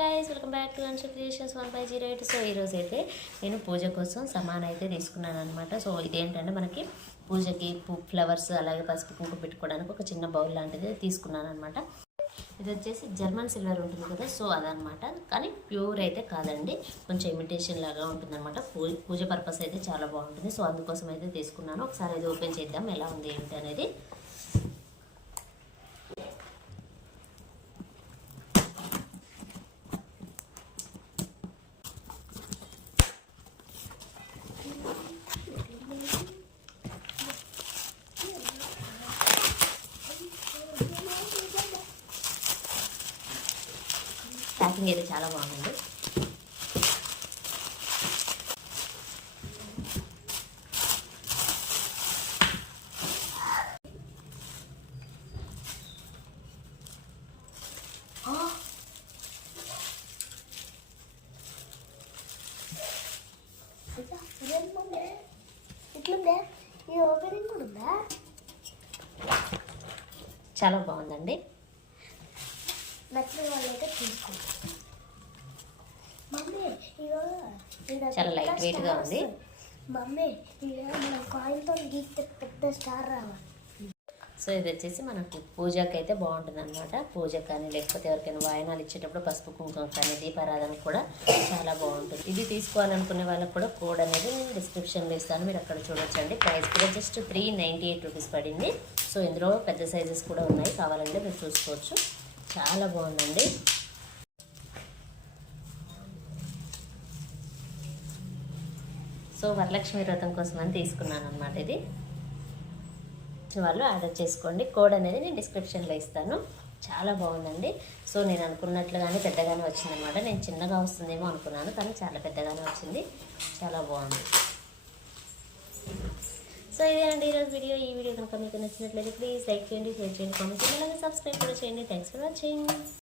Guys, welcome back to Anshu creations 1/08. So ఈరోజు అయితే నేను పూజ కోసం సమాన్ అయితే తీసుకున్నాను అనమాట. సో ఇదేంటంటే మనకి పూజకి ఫ్లవర్స్ అలాగే పసుపు కుంకుమ పెట్టుకోవడానికి ఒక చిన్న బౌల్ లాంటిది తీసుకున్నాను అనమాట. ఇది వచ్చేసి జర్మన్ సిల్వర్ ఉంటుంది కదా, సో అదనమాట. కానీ ప్యూర్ అయితే కాదండి, కొంచెం ఇమిటేషన్ లాగా ఉంటుంది అనమాట. పూజ పర్పస్ అయితే చాలా బాగుంటుంది. సో అందుకోసం అయితే తీసుకున్నాను. ఒకసారి ఇది ఓపెన్ చేద్దాం ఎలా ఉంది ఏంటి అనేది. ప్యాకింగ్ అయితే చాలా బాగుంది. చాలా బాగుందండి. చాలా లైట్ వెయిట్ గా ఉంది. సో ఇది వచ్చేసి మనకి పూజకి అయితే బాగుంటుంది అనమాట. పూజ కానీ లేకపోతే ఎవరికైనా వాయనాలు ఇచ్చేటప్పుడు పసుపు కుంకుమ కానీ దీపారాధన కూడా చాలా బాగుంటుంది. ఇది తీసుకోవాలనుకునే వాళ్ళకి కూడా కోడ్ అనేది నేను డిస్క్రిప్షన్లో ఇస్తాను, మీరు అక్కడ చూడొచ్చండి. ప్రైస్ కూడా జస్ట్ 398 రూపీస్ పడింది. సో ఇందులో పెద్ద సైజెస్ కూడా ఉన్నాయి, కావాలంటే మీరు చూసుకోవచ్చు. చాలా బాగుందండి. సో వరలక్ష్మి వ్రతం కోసం అని తీసుకున్నాను అనమాట. ఇది వాళ్ళు ఆర్డర్ చేసుకోండి. కోడ్ అనేది నేను డిస్క్రిప్షన్లో ఇస్తాను. చాలా బాగుందండి. సో నేను అనుకున్నట్లుగానే పెద్దగానే వచ్చిందనమాట. నేను చిన్నగా వస్తుందేమో అనుకున్నాను, కానీ చాలా పెద్దగానే వచ్చింది. చాలా బాగుంది. సో ఇదేనండి ఈరోజు వీడియో. ఈ వీడియో కనుక మీకు నచ్చినట్లయితే ప్లీజ్ లైక్ చేయండి, షేర్ చేయండి, కామెంట్ చేయండి, అలాగే సబ్స్క్రైబ్ కూడా చేయండి. Thanks for watching.